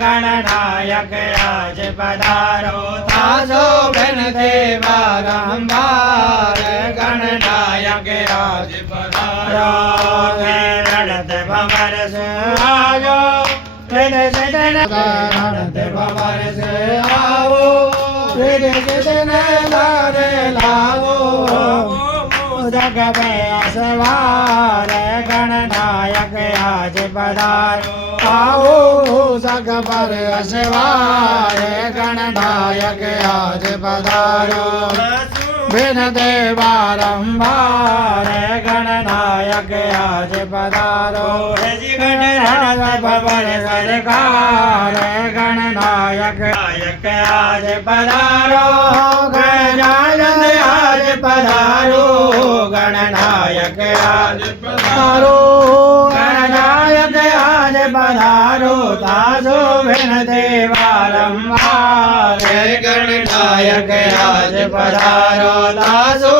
गणनायक आज पधारो ताजो विनती बारंबार गणनायक आज पधारो रणत भंवर से आयो रणत भंवर से आओ लारे लाओ जग में सवार गणनायक आज पधारो आओ जग पर सवार गणनायक आज पधारो विनती बारंबार गणनायक आज पधारो गणनायक भवन सरकार गणनायक आज पधारो गणनायक आज पधारो गणनायक आज पधारो गणनायक आज पधारो ताजो विनती बारंबार गणनायक आज पधारो ताजो